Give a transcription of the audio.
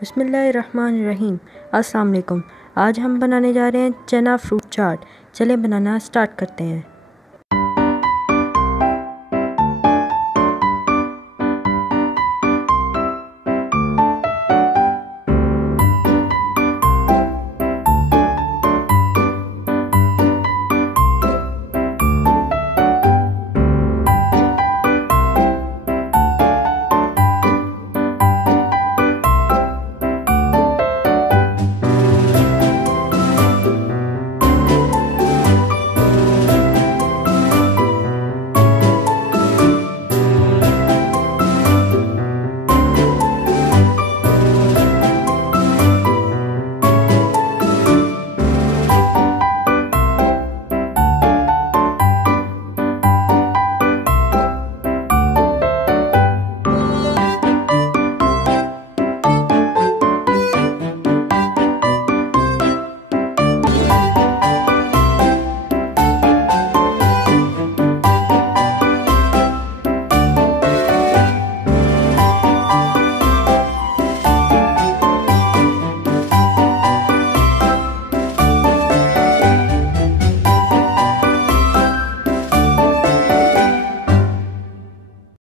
बिस्मिल्लाहिर्रहमानिर्रहीम। अस्सलाम वालेकुम। आज हम बनाने जा रहे हैं चना फ्रूट चाट। चलें बनाना स्टार्ट करते हैं।